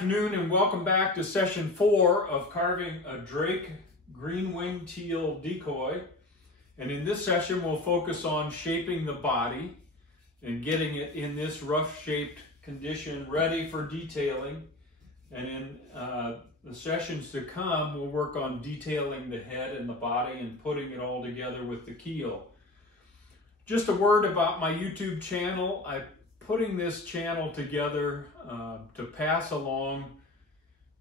afternoon and welcome back to session 4 of carving a Drake Green-winged Teal decoy. And in this session we'll focus on shaping the body and getting it in this rough shaped condition ready for detailing. And in the sessions to come we'll work on detailing the head and the body and putting it all together with the keel. Just a word about my YouTube channel. I'm putting this channel together to pass along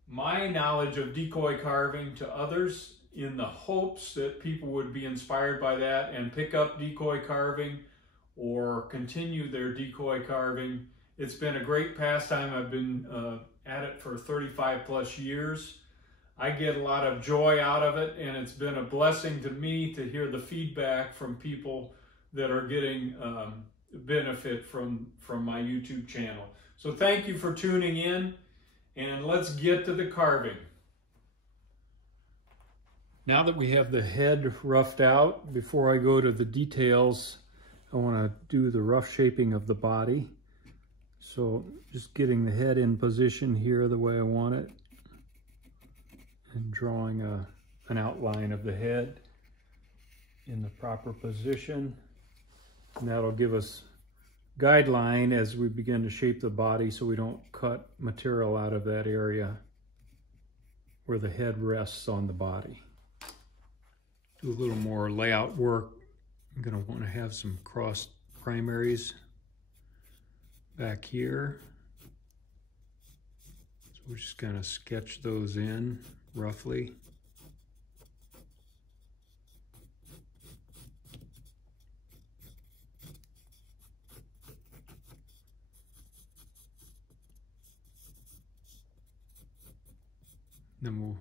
my knowledge of decoy carving to others in the hopes that people would be inspired by that and pick up decoy carving or continue their decoy carving. It's been a great pastime. I've been at it for 35 plus years. I get a lot of joy out of it, and it's been a blessing to me to hear the feedback from people that are getting benefit from my YouTube channel. So thank you for tuning in, and let's get to the carving. Now that we have the head roughed out, before I go to the details, I want to do the rough shaping of the body. So just getting the head in position here the way I want it and drawing an outline of the head in the proper position. And that'll give us guideline as we begin to shape the body so we don't cut material out of that area where the head rests on the body. Do a little more layout work. I'm going to want to have some crossed primaries back here. So we're just going to sketch those in roughly. Then we'll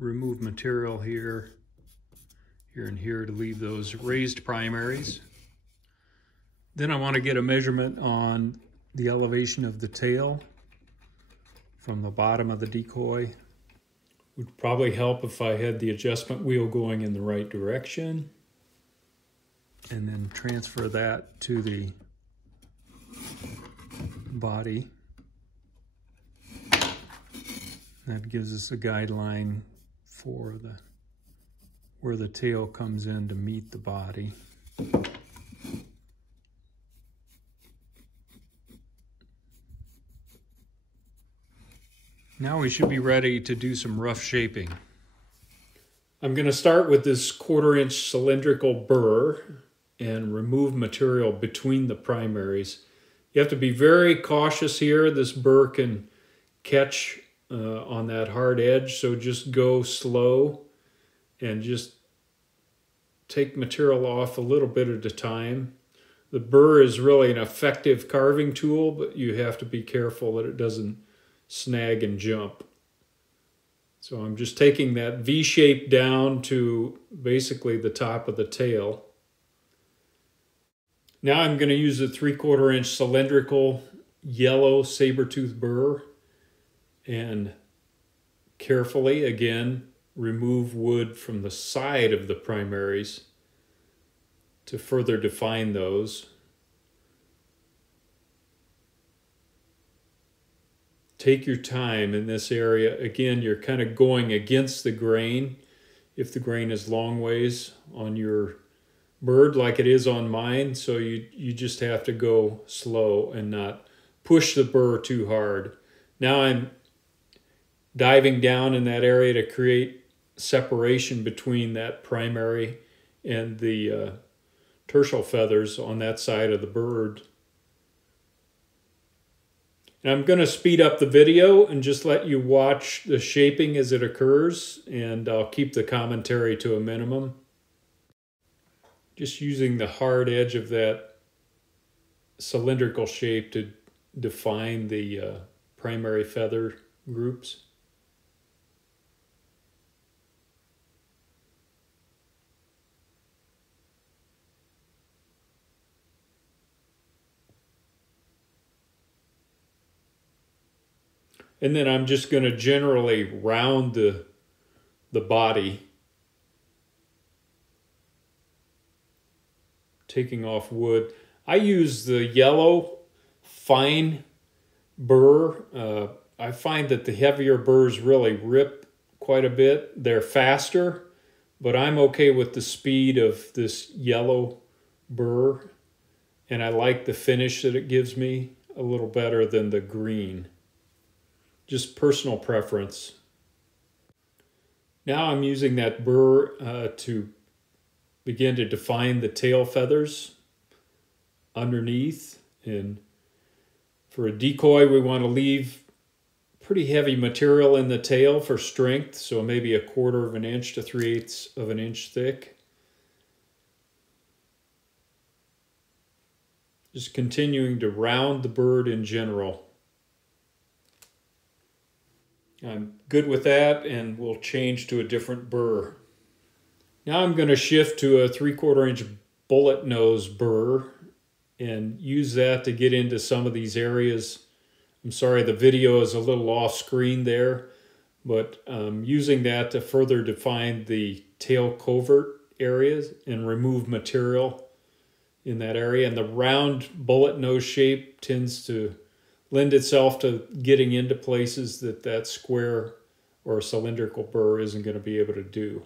remove material here and here to leave those raised primaries. Then I want to get a measurement on the elevation of the tail from the bottom of the decoy. It would probably help if I had the adjustment wheel going in the right direction. And then transfer that to the body. That gives us a guideline for where the tail comes in to meet the body. Now we should be ready to do some rough shaping. I'm going to start with this 1/4 inch cylindrical burr and remove material between the primaries. You have to be very cautious here. This burr can catch on that hard edge, so just go slow and just take material off a little bit at a time. The burr is really an effective carving tool, but you have to be careful that it doesn't snag and jump. So I'm just taking that V shape down to basically the top of the tail. Now I'm going to use a 3/4 inch cylindrical yellow saber-tooth burr and carefully, again, remove wood from the side of the primaries to further define those. Take your time in this area. Again, you're kind of going against the grain. If the grain is long ways on your bird like it is on mine, so you just have to go slow and not push the burr too hard. Now I'm diving down in that area to create separation between that primary and the tertial feathers on that side of the bird. And I'm going to speed up the video and just let you watch the shaping as it occurs, and I'll keep the commentary to a minimum. Just using the hard edge of that cylindrical shape to define the primary feather groups. And then I'm just going to generally round the body, taking off wood. I use the yellow fine burr. I find that the heavier burrs really rip quite a bit. They're faster, but I'm okay with the speed of this yellow burr, and I like the finish that it gives me a little better than the green. Just personal preference. Now I'm using that burr to begin to define the tail feathers underneath. And for a decoy, we want to leave pretty heavy material in the tail for strength, so maybe 1/4 of an inch to 3/8 of an inch thick. Just continuing to round the bird in general. I'm good with that, and we'll change to a different burr. Now I'm going to shift to a 3/4 inch bullet nose burr and use that to get into some of these areas. I'm sorry the video is a little off screen there, but using that to further define the tail covert areas and remove material in that area. And the round bullet nose shape tends to lend itself to getting into places that that square or cylindrical burr isn't going to be able to do.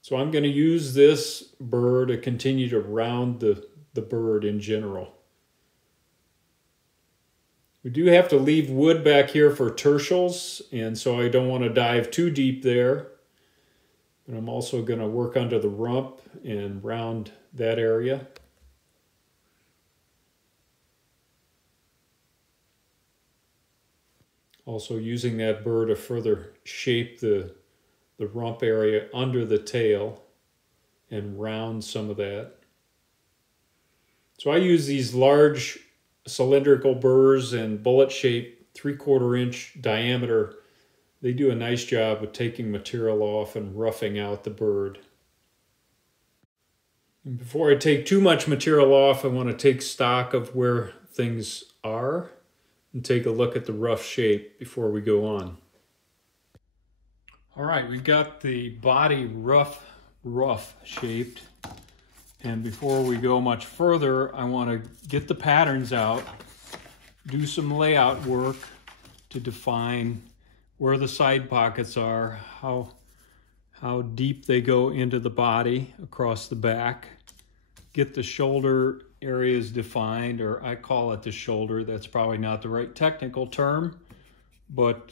So I'm going to use this burr to continue to round the bird in general. We do have to leave wood back here for tertials, and so I don't want to dive too deep there. But I'm also going to work under the rump and round that area. Also using that burr to further shape the rump area under the tail and round some of that. So I use these large cylindrical burrs and bullet shaped 3/4 inch diameter. They do a nice job of taking material off and roughing out the bird. And before I take too much material off, I want to take stock of where things are and take a look at the rough shape before we go on. All right, we got the body rough shaped. And before we go much further, I want to get the patterns out, do some layout work to define where the side pockets are, how deep they go into the body across the back, get the shoulder areas defined, or I call it the shoulder. That's probably not the right technical term, but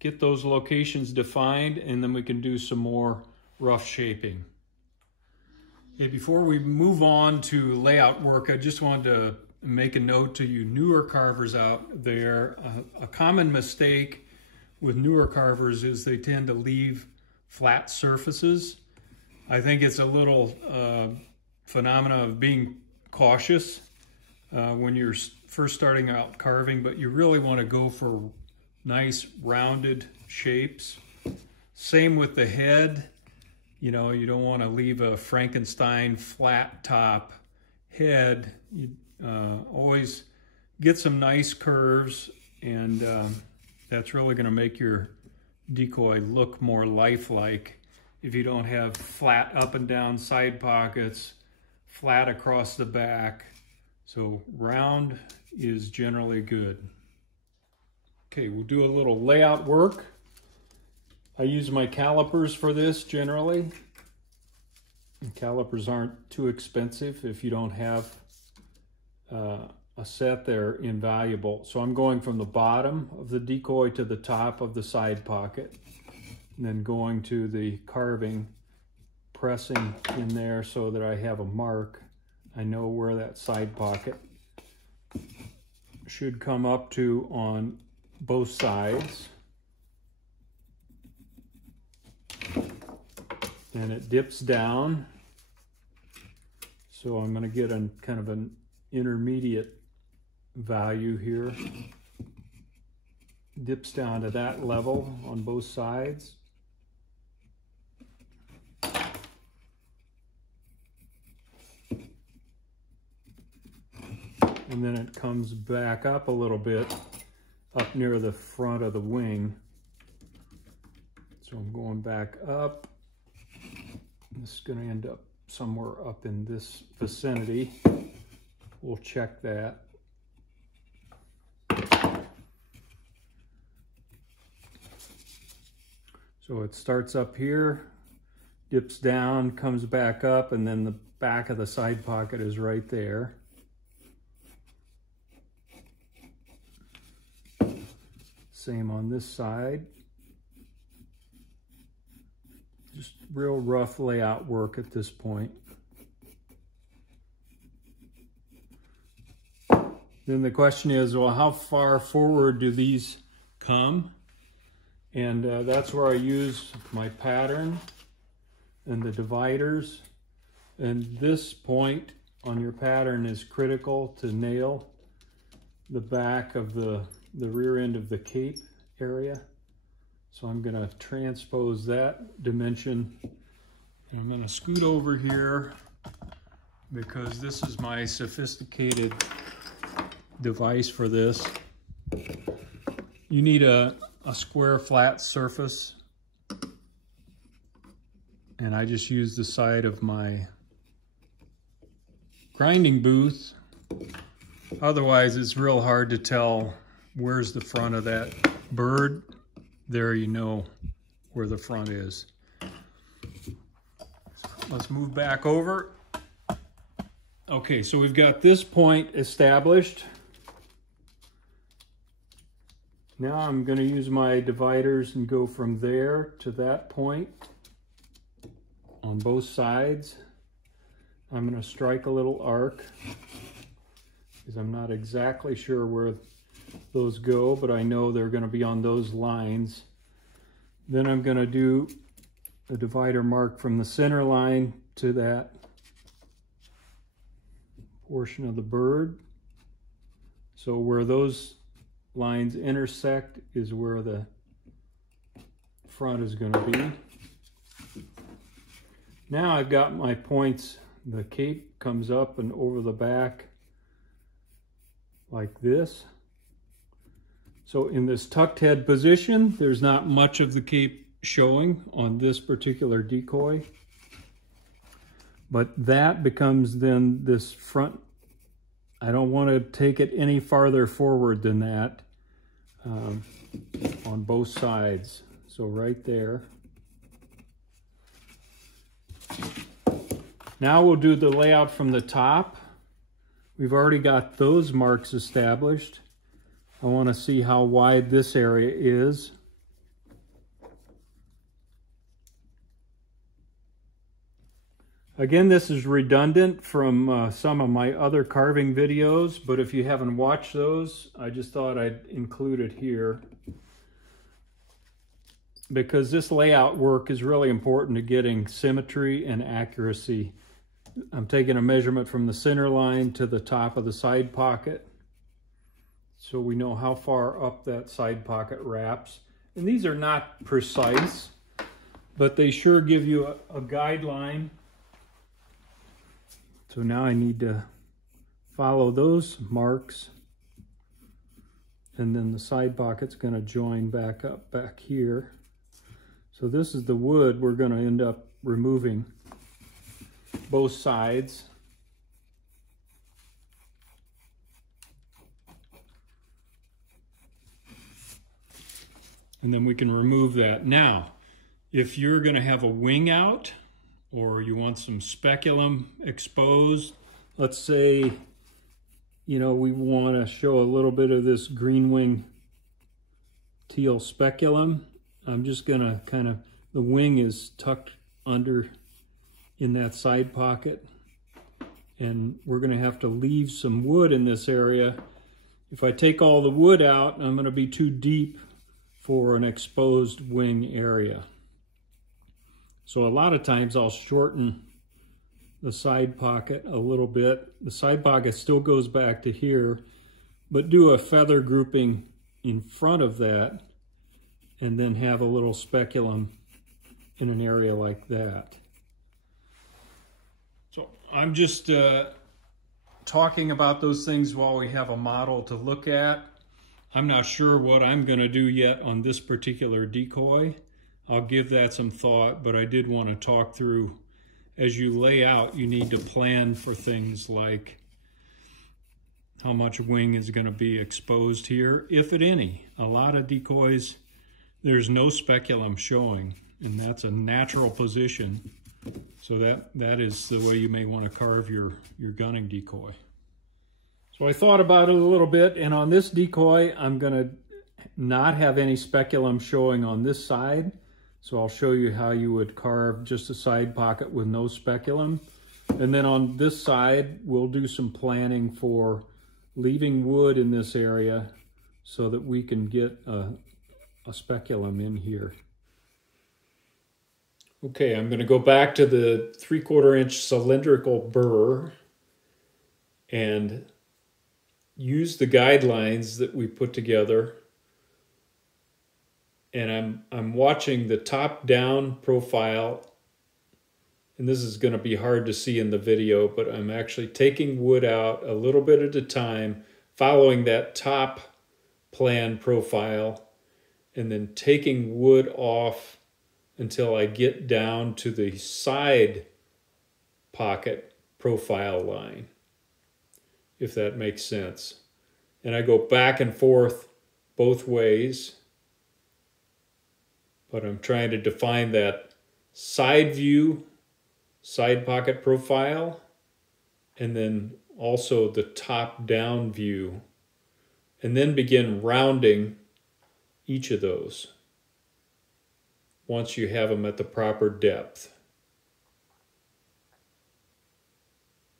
get those locations defined, and then we can do some more rough shaping. Okay, before we move on to layout work, I just wanted to make a note to you newer carvers out there. A common mistake with newer carvers is they tend to leave flat surfaces. I think it's a little phenomena of being cautious when you're first starting out carving, but you really want to go for nice rounded shapes. Same with the head. You know, you don't want to leave a Frankenstein flat top head. You always get some nice curves, and that's really going to make your decoy look more lifelike if you don't have flat up and down side pockets, flat across the back. So round is generally good. Okay, we'll do a little layout work. I use my calipers for this generally. And calipers aren't too expensive. If you don't have a set, they're invaluable. So I'm going from the bottom of the decoy to the top of the side pocket, and then going to the carving, pressing in there so that I have a mark. I know where that side pocket should come up to on both sides. And it dips down, so I'm going to get a kind of an intermediate value here. Dips down to that level on both sides. And then it comes back up a little bit up near the front of the wing. So I'm going back up. This is going to end up somewhere up in this vicinity. We'll check that. So it starts up here, dips down, comes back up, and then the back of the side pocket is right there. Same on this side. Just real rough layout work at this point. Then the question is, well, how far forward do these come? And that's where I use my pattern and the dividers. And this point on your pattern is critical to nail the back of the rear end of the cape area. So I'm gonna transpose that dimension. And I'm gonna scoot over here because this is my sophisticated device for this. You need a square flat surface. And I just use the side of my grinding booth. Otherwise, it's real hard to tell where's the front of that bird. There you know where the front is. Let's move back over. Okay, so we've got this point established. Now I'm going to use my dividers and go from there to that point on both sides. I'm going to strike a little arc because I'm not exactly sure where those go, but I know they're going to be on those lines. Then I'm going to do a divider mark from the center line to that portion of the bird. So where those lines intersect is where the front is going to be. Now I've got my points. The cape comes up and over the back like this. So in this tucked head position, there's not much of the cape showing on this particular decoy. But that becomes then this front. I don't want to take it any farther forward than that on both sides. So right there. Now we'll do the layout from the top. We've already got those marks established. I want to see how wide this area is. Again, this is redundant from some of my other carving videos, but if you haven't watched those, I just thought I'd include it here, because this layout work is really important to getting symmetry and accuracy. I'm taking a measurement from the center line to the top of the side pocket, so we know how far up that side pocket wraps. And these are not precise, but they sure give you a guideline. So now I need to follow those marks, and then the side pocket's going to join back up back here. So this is the wood we're going to end up removing both sides. And then we can remove that. Now, if you're going to have a wing out, or you want some speculum exposed, let's say, you know, we want to show a little bit of this green-winged teal speculum. I'm just going to kind of, the wing is tucked under in that side pocket, and we're going to have to leave some wood in this area. If I take all the wood out, I'm going to be too deep for an exposed wing area. So a lot of times I'll shorten the side pocket a little bit. The side pocket still goes back to here, but do a feather grouping in front of that, and then have a little speculum in an area like that. So I'm just talking about those things while we have a model to look at. I'm not sure what I'm going to do yet on this particular decoy. I'll give that some thought, but I did want to talk through, as you lay out, you need to plan for things like how much wing is going to be exposed here, if at any. A lot of decoys, there's no speculum showing, and that's a natural position. So that is the way you may want to carve your gunning decoy. So I thought about it a little bit, and on this decoy, I'm gonna not have any speculum showing on this side. So I'll show you how you would carve just a side pocket with no speculum. And then on this side, we'll do some planning for leaving wood in this area so that we can get a speculum in here. Okay, I'm going to go back to the 3/4 inch cylindrical burr and use the guidelines that we put together. And I'm watching the top-down profile, and this is going to be hard to see in the video, but I'm actually taking wood out a little bit at a time, following that top plan profile, and then taking wood off until I get down to the side pocket profile line, if that makes sense. And I go back and forth both ways, but I'm trying to define that side view, side pocket profile, and then also the top down view, and then begin rounding each of those once you have them at the proper depth.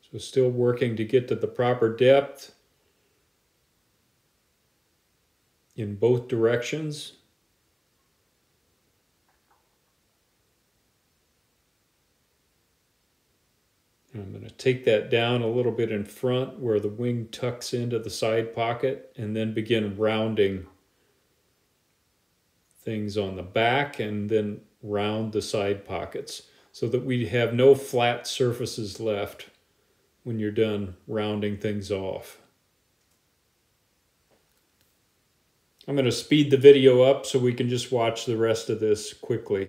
So still working to get to the proper depth in both directions. I'm going to take that down a little bit in front where the wing tucks into the side pocket, and then begin rounding things on the back and then round the side pockets so that we have no flat surfaces left when you're done rounding things off. I'm going to speed the video up so we can just watch the rest of this quickly.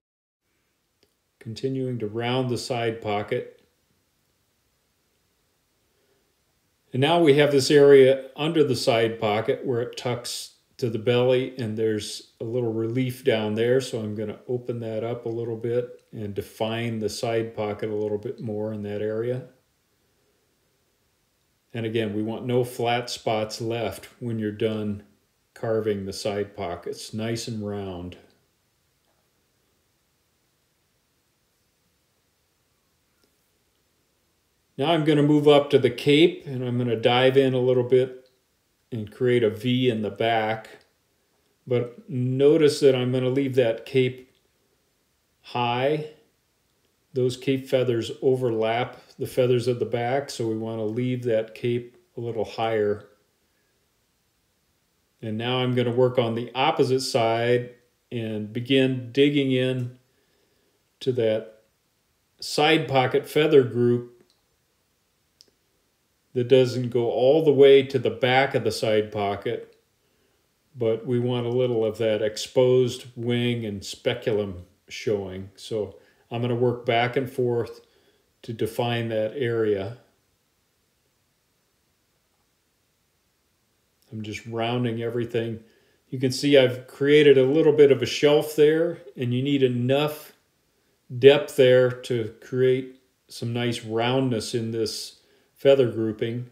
Continuing to round the side pocket. And now we have this area under the side pocket where it tucks to the belly, and there's a little relief down there, so I'm going to open that up a little bit and define the side pocket a little bit more in that area. And again, we want no flat spots left when you're done carving the side pockets, nice and round. Now I'm going to move up to the cape, and I'm going to dive in a little bit and create a V in the back. But notice that I'm going to leave that cape high. Those cape feathers overlap the feathers of the back, so we want to leave that cape a little higher. And now I'm going to work on the opposite side and begin digging in to that side pocket feather group that doesn't go all the way to the back of the side pocket, but we want a little of that exposed wing and speculum showing. So I'm going to work back and forth to define that area. I'm just rounding everything. You can see I've created a little bit of a shelf there, and you need enough depth there to create some nice roundness in this feather grouping.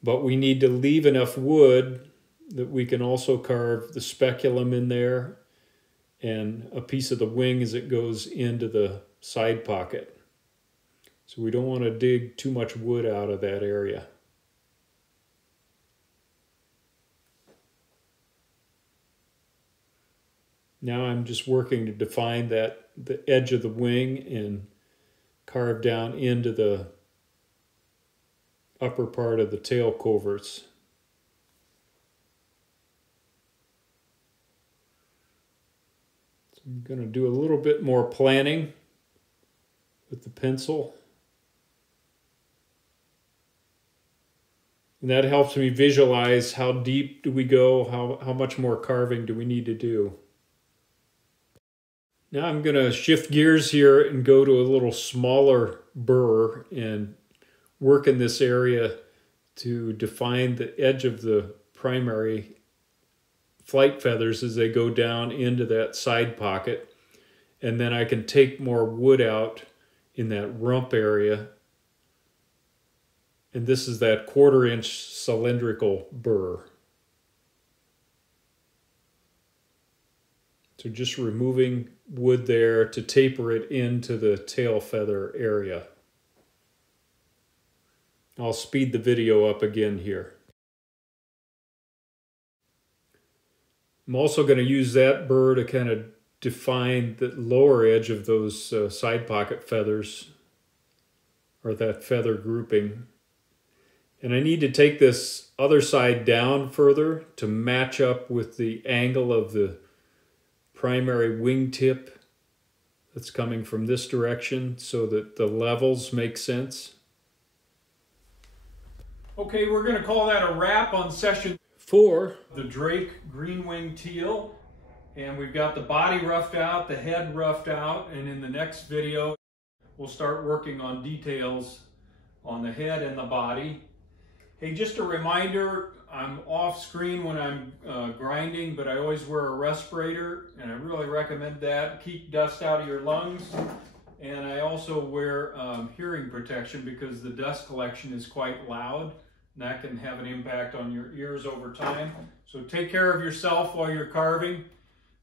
But we need to leave enough wood that we can also carve the speculum in there and a piece of the wing as it goes into the side pocket. So we don't want to dig too much wood out of that area. Now I'm just working to define the edge of the wing and carve down into the upper part of the tail coverts. So I'm going to do a little bit more planning with the pencil. And that helps me visualize how deep do we go, how much more carving do we need to do. Now I'm going to shift gears here and go to a little smaller burr and work in this area to define the edge of the primary flight feathers as they go down into that side pocket. And then I can take more wood out in that rump area. And this is that 1/4 inch cylindrical burr. So just removing wood there to taper it into the tail feather area. I'll speed the video up again here. I'm also going to use that burr to kind of define the lower edge of those side pocket feathers, or that feather grouping. And I need to take this other side down further to match up with the angle of the primary wingtip that's coming from this direction so that the levels make sense. Okay, we're going to call that a wrap on session 4, the Drake Green-winged Teal. And we've got the body roughed out, the head roughed out, and in the next video we'll start working on details on the head and the body. Hey, just a reminder, I'm off screen when I'm grinding, but I always wear a respirator, and I really recommend that. Keep dust out of your lungs. And I also wear hearing protection because the dust collection is quite loud, and that can have an impact on your ears over time. So take care of yourself while you're carving.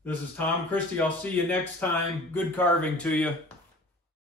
This is Tom Christie. I'll see you next time. Good carving to you.